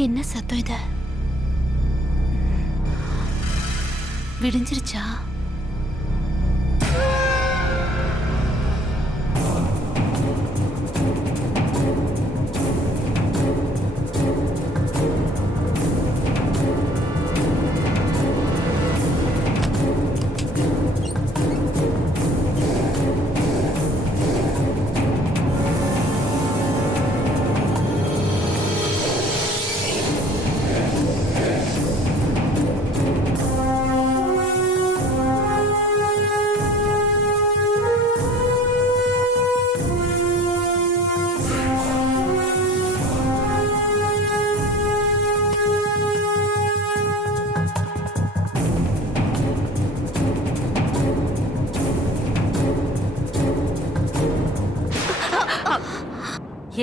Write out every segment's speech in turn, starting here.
என்ன சத்தம் இது? விடிஞ்சிருச்சா?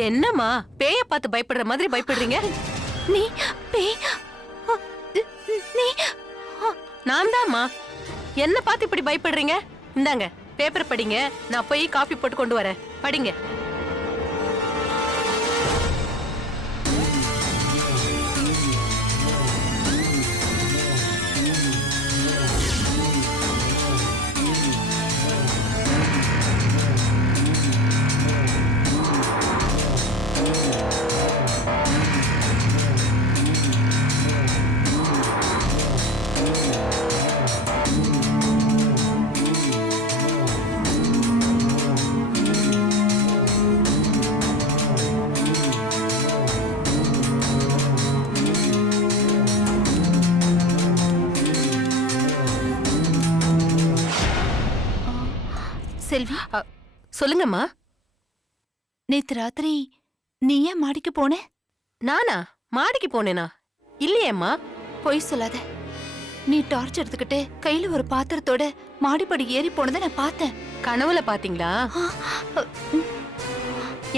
என்னம்மா பேய பார்த்து பயப்படுற மாதிரி பயப்படுறீங்க? நீ பேய்? நீ? நான் தான்மா. என்ன பார்த்து இப்படி பயப்படுறீங்க? இந்தாங்க பேப்பர் படிங்க, நான் போய் காபி போட்டு கொண்டு வரேன், படிங்க. செல்வி, சொல்லுங்கம்மா. நேத்து ராத்திரி நீ ஏன் மாடிக்கு போன? நானா மாடிக்கு போனேனா? இல்லையேம்மா. பொய் சொல்லாத. நீ டார்ச் எடுத்துக்கிட்டு கையில ஒரு பாத்திரத்தோட மாடிப்படி ஏறி போனதை நான் பார்த்தேன். கனவுல பாத்தீங்களா?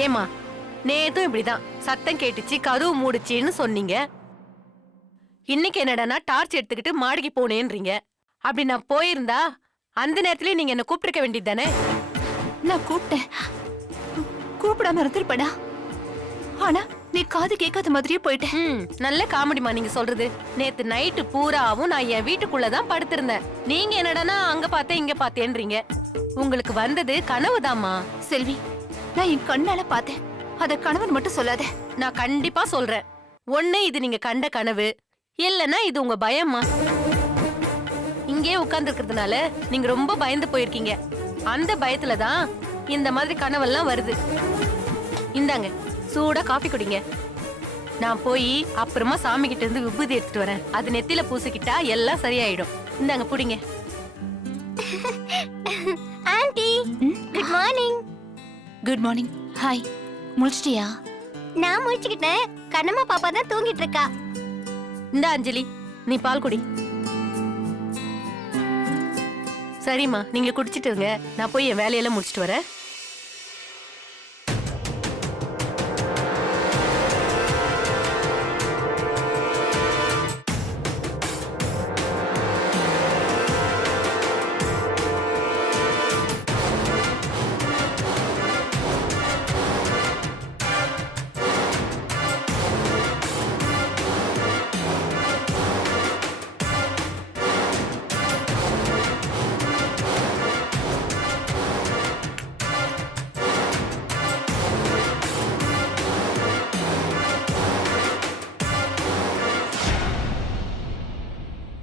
ஏமா நேத்தும் இப்படிதான் சத்தம் கேட்டுச்சு, கதவு மூடுச்சின்னு சொன்னீங்க. இன்னைக்கு என்னடானா டார்ச் எடுத்துக்கிட்டு மாடிக்கு போனேன்றீங்க. அப்படி நான் போயிருந்தா அந்த நேரத்திலே நீங்க என்ன கூப்பிட்டுருக்க வேண்டியது தானே? நான் கூப்பிட்டேன், கூப்பிடாம இருந்திருப்படா. ஆனா நீ காது கேட்காத மாதிரியே போயிட்ட. நல்ல காமெடிமா நீங்க சொல்றது. நேத்து நைட்டு பூராவும் நான் என் வீட்டுக்குள்ளதான் படுத்திருந்தேன். நீங்க என்னடானா அங்க பார்த்தேன் இங்க பார்த்தேன்றீங்க. உங்களுக்கு வந்தது கனவுதாம்மா. செல்வி, நான் என் கண்ணால பார்த்தேன். அத கனவுன்னு மட்டும் சொல்லாத. நான் கண்டிப்பா சொல்றேன். ஒண்ணு இது நீங்க கண்ட கனவு, இல்லன்னா இது உங்க பயம்மா. இங்கே உட்கார்ந்து இருக்கிறதுனால நீங்க ரொம்ப பயந்து போயிருக்கீங்க. அந்த பயத்துலதான் இந்த மாதிரி கனவெல்லாம் வருது. இந்தாங்க சூடா காபி குடிங்க. நான் போய் அப்புறமா சாமி கிட்ட இருந்து விபூதி எடுத்துட்டு வரேன். அது நெத்தில பூசிக்கிட்டா எல்லாம் சரியாயிடும். இந்தாங்க புடிங்க. Aunty, good morning. Good morning. Hi, முடிச்சிட்டியா? நான் முடிச்சுக்கிட்டேன். கண்ணம்மா பாப்பா தான் தூங்கிட்டு இருக்கா. இந்த அஞ்சலி, நீ பால் குடி. சரிம்மா, நீங்க குடிச்சிட்டு இருங்க, நான் போய் என் வேலையெல்லாம் முடிச்சிட்டு வரேன்.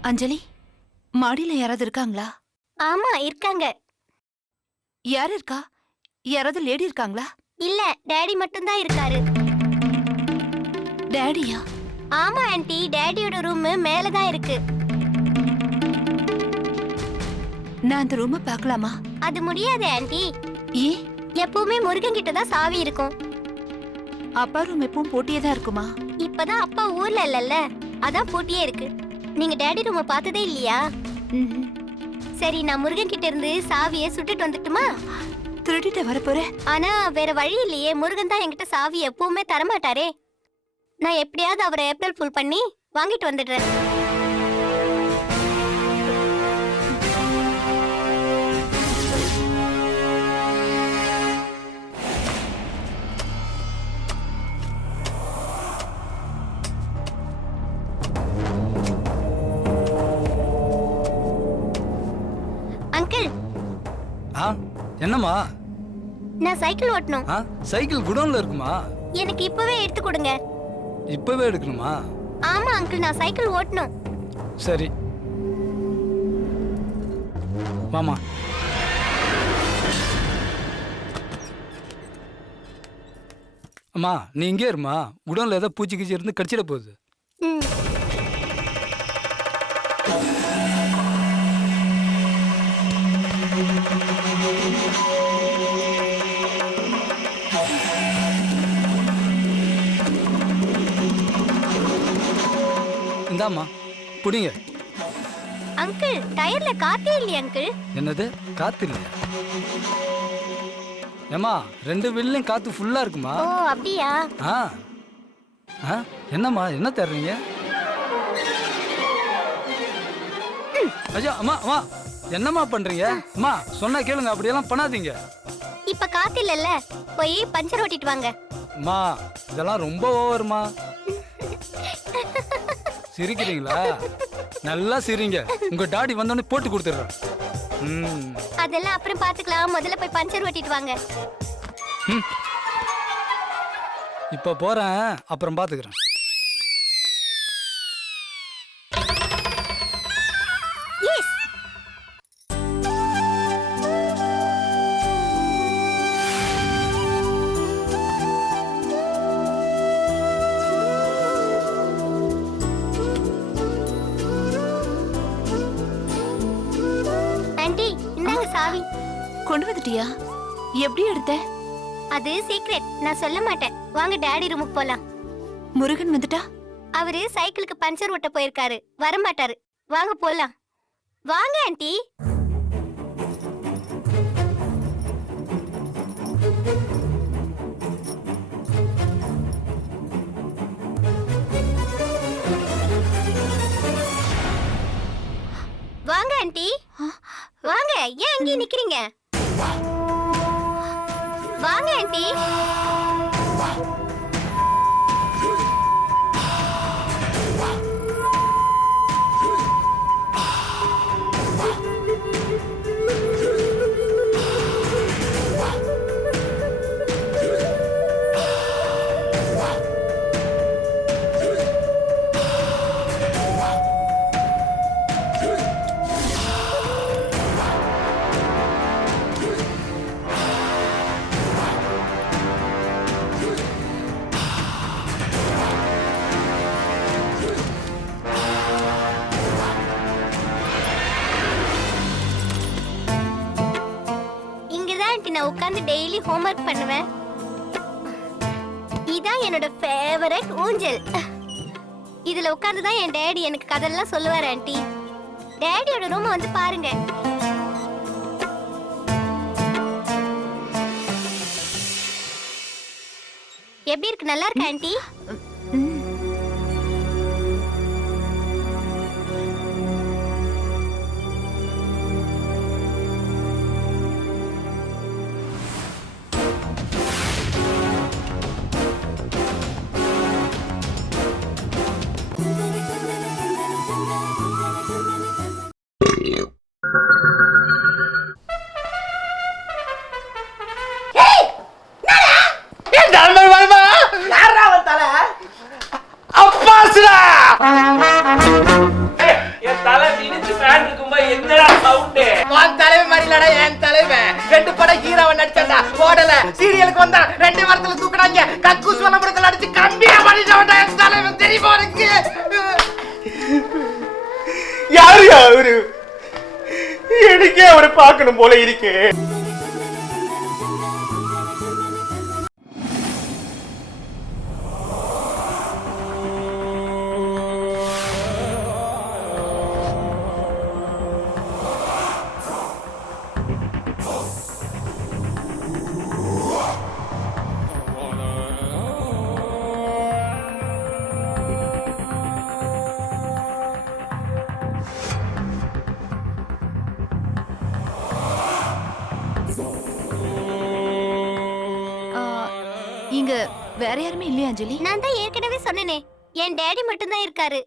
அஞ்சலி, மாடியில யாராவது இருக்காங்களா? ஆமா இருக்காங்க. யார் இருக்கா? யாராவது லேடி இருக்காங்களா? இல்ல, டாடி மட்டும் தான் இருக்காரு. டாடியா? ஆமா ஆன்ட்டி, டாடியோட ரூம் மேல தான் இருக்கு. நான் அந்த ரூமை பார்க்கலாமா? அது முடியாது ஆன்ட்டி. ஏ? எப்பவுமே முருகன் கிட்ட தான் சாவி இருக்கும். அப்பா ரூம் எப்பவும் பூட்டியே தான் இருக்குமா? இப்பதான் அப்பா ஊர்ல இல்லல்ல, அதான் பூட்டியே இருக்கு. நீங்க டாடி ரூம பார்த்ததே இல்லையா? சரி, நான் முருகன் கிட்ட இருந்து சாவியை சுட்டுட்டு வந்துட்டுமா? திருடிட்டு வர போற? ஆனா வேற வழி இல்லையே, முருகன் தான் என்கிட்ட சாவி எப்பவுமே தரமாட்டாரே. நான் எப்படியாவது அவரை ஏப்ரல் ஃபுல் பண்ணி வாங்கிட்டு வந்துடுறேன். என்னம்மா? நான் சைக்கிள் ஓட்டணும். சைக்கிள் குடோன்ல இருக்குமா? எனக்கு இப்பவே எடுத்து கொடுங்க. இப்பவே எடுக்கணுமா? ஆமா அங்கிள், நான் சைக்கிள் ஓட்டணும். சரி மாமா. அம்மா நீ இங்கே இருமா, குடோன்ல ஏதோ பூச்சி கீச்சி இருந்து கடிச்சிட போகுது. ம். இந்தாம்மா புடிங்க. அங்கிள், டயர்ல காத்தே இல்லையா அங்கிள்? என்னது காத்து இல்லையா? ஏம்மா 2 வீல்லையும் காத்து ஃபுல்லா இருக்குமா? ஓ அப்படியா? ஆ ஆ என்னம்மா என்ன தர்றீங்க? ஐயா அம்மா அம்மா என்னம்மா பண்றீங்க? அம்மா சொன்னா கேளுங்க, அப்படியெல்லாம் பண்ணாதீங்க. இப்ப காத்து இல்லல்ல, போய் பஞ்சர் ஓட்டிட்டு வாங்க. அம்மா இதெல்லாம் ரொம்ப ஓவர்மா. சிரிக்கிறீங்களா? நல்லா சிரிங்க, உங்க டாடி வந்தோடனே போட்டு கொடுத்துட்றேன். அதெல்லாம் அப்புறம் பாத்துக்கலாம், முதல்ல போய் பஞ்சர் ஓட்டிட்டு வாங்க. இப்ப போறேன், அப்புறம் பாத்துக்கிறேன். எஸ். ஆண்டி, இந்தாங்க சாவி. கொண்டு வந்துட்டியா? எப்படி எடுத்த? அது சீக்ரெட், நான் சொல்ல மாட்டேன். வாங்க டாடி ரூமுக்கு போலாம். முருகன் வந்துட்டா? அவரு சைக்கிளுக்கு பஞ்சர் ஓட்ட போயிருக்காரு, வரமாட்டாரு. வாங்க போலாம். வாங்க ஆண்டி. வாங்க ஆண்டி, வாங்க. ஏன் அங்கேயே நிக்கிறீங்க? வாங்க ஆண்டி. நான் உட்கார்ந்து டெய்லி ஹோம்வொர்க் பண்ணுவேன். இதான் என்னோட ஃபேவரட் ஊஞ்சல். இதுல உட்கார்ந்து தான் என் டேடி எனக்கு கதையெல்லாம் சொல்லுவார். ஆண்டி, டேடியோட ரூம் வந்து பாருங்க. எப்படி இருக்கு? நல்லா இருக்கு ஆண்டி? சீரியலுக்கு வந்தா 2 வாரத்துல தூக்குறாங்க. கக்கூஸ் விளம்பரத்துல அடிச்சு கம்பியா பண்ணிட்டவன்டா என் தலைவன். தெரியுமா எனக்கு? யாரு அவரு? எனக்கே அவரை பார்க்கணும் போல இருக்கு. இங்க வேற யாருமே இல்லையா அஞ்சலி? நான் தான் ஏற்கனவே சொன்னேனே, என் டேடி மட்டும் தான் இருக்காரு.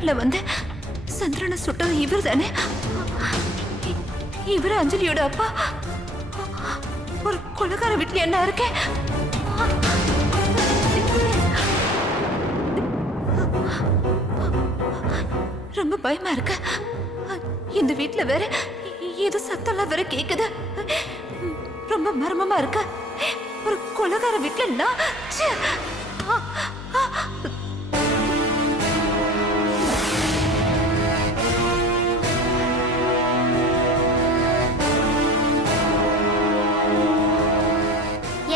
கனவுல வந்து சந்திரனை சுட்டது இவர் தானே? இவர் அஞ்சலியோட அப்பா. ஒரு கொலைகார வீட்டுல என்ன இருக்கேன்? ரொம்ப பயமா இருக்கு. இந்த வீட்டுல வேற ஏதோ சத்தம்லாம் வேற கேக்குது. ரொம்ப மர்மமா இருக்கு. ஒரு கொலைகார வீட்டுல நான் ச்சே!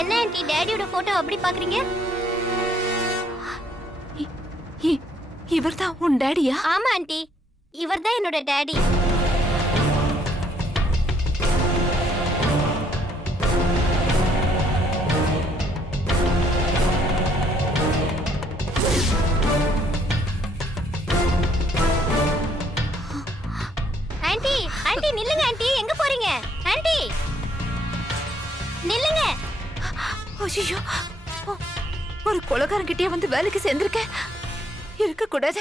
என்ன ஆண்டி டேடியோட போட்டோ அப்படி பாக்குறீங்க? இவர்தான் உன் டாடியா? ஆமா ஆண்டி, இவர்தான் என்னோட டாடி. ஆண்டி ஆண்டி நில்லுங்க ஆண்டி, எங்க போறீங்க? ஆண்டி நில்லுங்க. ஐயோ, ஒரு கொலைகாரங்கிட்டே வந்து வேலைக்கு சேர்ந்திருக்கேன். இருக்க கூடாது.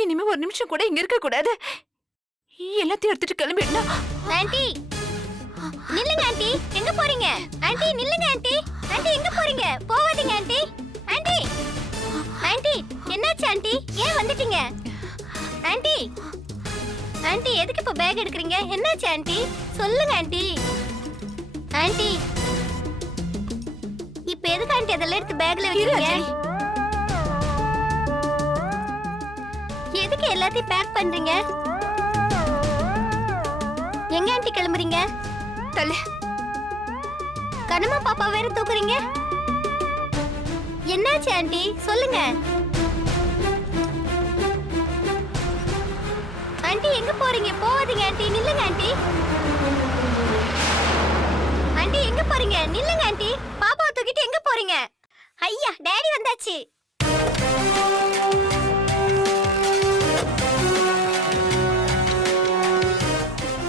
இனிமே ஒரு நிமிஷம் கூட இங்க இருக்க கூடாது. எல்லாத்தையும் எடுத்துட்டு கிளம்பிடணும். ஆண்டி நில்லுங்க ஆண்டி, எங்க போறீங்க? ஆண்டி நில்லுங்க ஆண்டி, ஆண்டி எங்க போறீங்க? போவாதீங்க ஆண்டி. ஆண்டி ஆண்டி என்னாச்சு ஆண்டி, ஏன் வந்துட்டீங்க? ஆண்டி ஆண்டி எதுக்கு இப்ப பேக் எடுக்கிறீங்க? என்னாச்சு ஆண்டி, சொல்லுங்க ஆண்டி. ஆண்டி இப்ப எதுக்கு ஆண்டி அதெல்லாம் எடுத்து பேக்ல வைக்கிறீங்க? எதுக்கு எல்லாத்தையும் பேக் பண்றீங்க? எங்க ஆண்டி கிளம்புறீங்க? தலை கனமா பாப்பா வேற தூக்குறீங்க? என்னாச்சு ஆண்டி, சொல்லுங்க. ஆண்டி எங்க போறீங்க? போவாதீங்க ஆண்டி, நில்லுங்க ஆண்டி. ஆண்டி எங்க போறீங்க? நில்லுங்க ஆண்டி. பாப்பாவை தூக்கிட்டு எங்க போறீங்க? ஐயா டாடி வந்தாச்சு.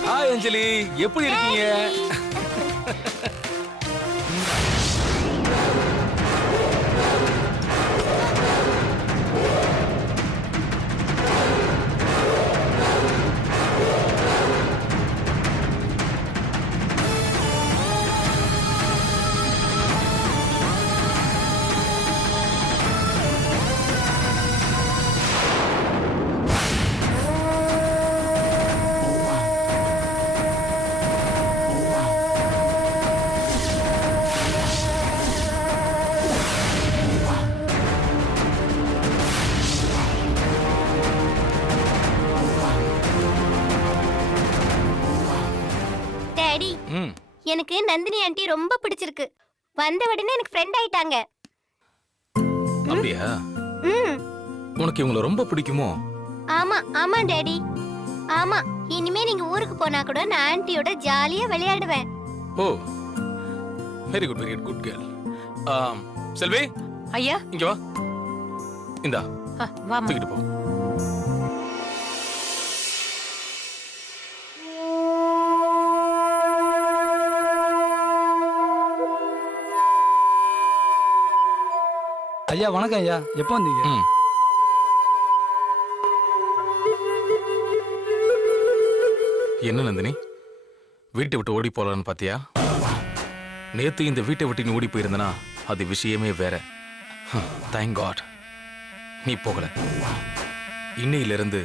ஹாய் அஞ்சலி, எப்படி இருக்கீங்க? டாடி எனக்கு நந்தினி ஆண்டி ரொம்ப பிடிச்சிருக்கு. வந்த உடனே எனக்கு ஃப்ரெண்ட் ஆயிட்டாங்க. அப்படியா? ம் உனக்கு இவங்கள ரொம்ப பிடிக்குமோ? ஆமா ஆமா டாடி. ஆமா, இனிமே நீங்க ஊருக்கு போனா கூட நான் ஆன்ட்டியோட ஜாலியா விளையாடுவேன். ஓ, வெரி குட் கேர்ள். செல்வி, ஐயா இங்க வா. இந்தா வாமா. தூக்கிட்டு போ. ஐயா வணக்கம் ஐயா, எப்போ வந்தீங்க? என்ன நந்தினி, வீட்டை விட்டு ஓடி போலான்னு பாத்தியா? நேத்து இந்த வீட்டை விட்டு நீ ஓடி போயிருந்தனா அது விஷயமே வேற. தேங்க் காட் நீ போகல. இன்னையிலிருந்து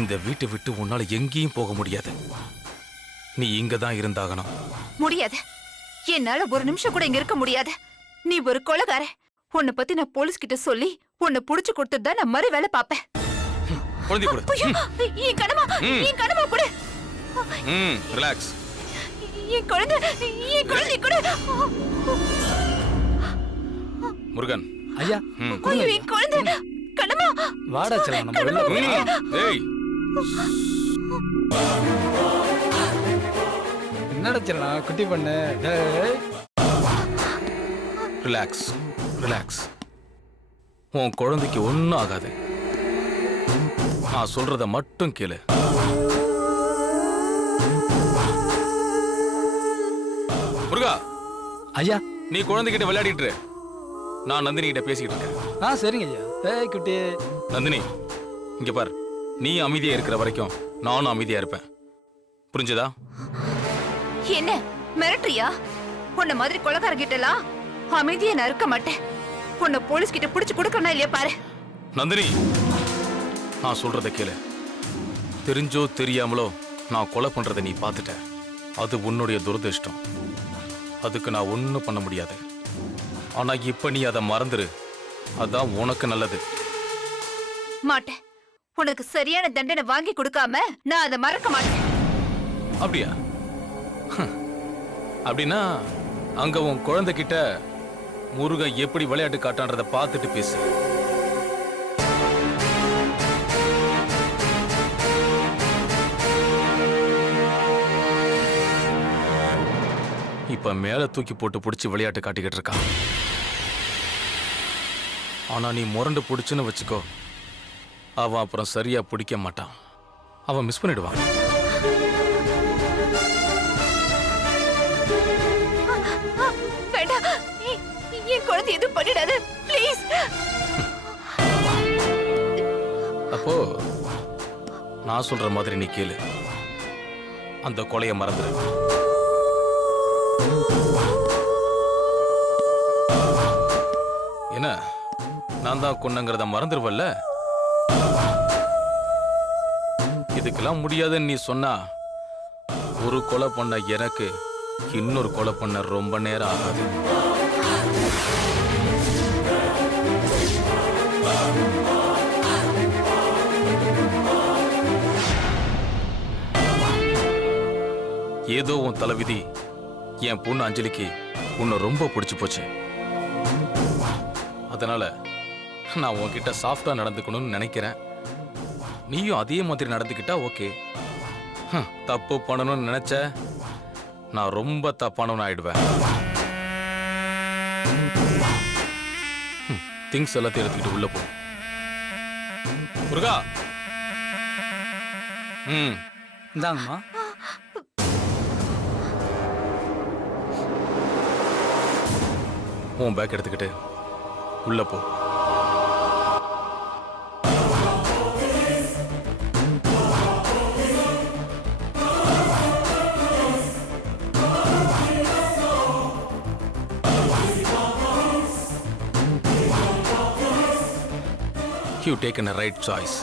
இந்த வீட்டை விட்டு உன்னால எங்கேயும் போக முடியாது. நீ இங்க தான் இருந்தாகணும். முடியாது. என்னால ஒரு நிமிஷம் கூட இங்க இருக்க முடியாது. நீ ஒரு கொலைகார. உன்னை பத்தி நான் போலீஸ் கிட்ட சொல்லி உன்னை புடிச்சு கொடுத்ததா நான் மறு வேலை பாப்பேன். குழந்தை கொடு. என் கனமா கூட. ரிலாக்ஸ். என் குழந்தை கூட. முருகன். ஐயா ஐயோ, என் குழந்தை கனமா. வாடா செல்லம், நம்ம வெளில போலாம். டேய், என்னடா செல்லம் குட்டி பண்ணு. டேய் ரிலாக்ஸ் ரிலாக்ஸ். உன் குழந்தைக்கு ஒன்றும் ஆகாது. நான் சொல்றத மட்டும் கேளு. முருகா, ஐயா. நீ குழந்தைகிட்ட விளையாடிட்டு இரு. நான் நந்தினி கிட்ட பேசிக்கிட்டு இருக்கேன். சரிங்க ஐயா. ஏய் குட்டி. நந்தினி, இங்க பாரு. நீ அமைதியா இருக்கிற வரைக்கும் நானும் அமைதியா இருப்பேன். புரிஞ்சுதா? என்ன மிரட்டுறியா? உன்ன மாதிரி கொலைகாரங்கிட்டலாம் அமைதியா நான் இருக்க மாட்டேன். உன்னை போலீஸ் கிட்ட புடிச்சு கொடுக்கணும் இல்லையா பாரு. நந்தினி, நான் சொல்றத கேளு. தெரிஞ்சோ தெரியாமலோ நான் கொலை பண்றதை நீ பார்த்துட்ட. அது உன்னுடைய துரதிர்ஷ்டம். அதுக்கு நான் ஒன்றும் பண்ண முடியாது. ஆனா இப்ப நீ அதை மறந்துரு. அதான் உனக்கு நல்லது. மாட்டேன். உனக்கு சரியான தண்டனை வாங்கி கொடுக்காம நான் அதை மறக்க மாட்டேன். அப்படியா? அப்படின்னா அங்க உன் குழந்தைகிட்ட முருகன் எப்படி விளையாட்டு காட்டான்றத பார்த்துட்டு பேசு. இப்ப மேல தூக்கி போட்டு பிடிச்சி விளையாட்டு காட்டிக்கிட்டு இருக்கான். ஆனா நீ முரண்டு பிடிச்சுன்னு வச்சுக்கோ, அவன் அப்புறம் சரியா பிடிக்க மாட்டான். அவன் மிஸ் பண்ணிடுவான். வேண்டாம், என் குழந்தை எதுவும் பண்ணிடாது ப்ளீஸ். அப்போ நான் சொல்ற மாதிரி நீ கேளு. அந்த கொலையை மறந்துடு. என்ன, நான் தான் கொன்னங்கிறத மறந்துடுவல்ல? இதுக்கெல்லாம் முடியாதுன்னு நீ சொன்னா ஒரு கொலை பண்ண எனக்கு இன்னொரு கொலை பண்ண ரொம்ப நேரம் ஆகாது. ஏதோ உன் தலைவிதி என் பொண்ணு அஞ்சலிக்கு உன்னை ரொம்ப பிடிச்சு போச்சு. அதனால நான் உன்கிட்ட சாஃப்டா நடந்துக்கணும்னு நினைக்கிறேன். நீயும் அதே மாதிரி நடந்துக்கிட்டா ஓகே. தப்பு பண்ணணும்னு நினைச்ச நான் ரொம்ப தப்பானவன் ஆயிடுவேன். திங்ஸ் எல்லாத்தையும் எடுத்துக்கிட்டு உள்ள போ. முருகா. இந்தாங்கம்மா. உன் பேக் எடுத்துக்கிட்டு உள்ள போ. You've taken a right choice.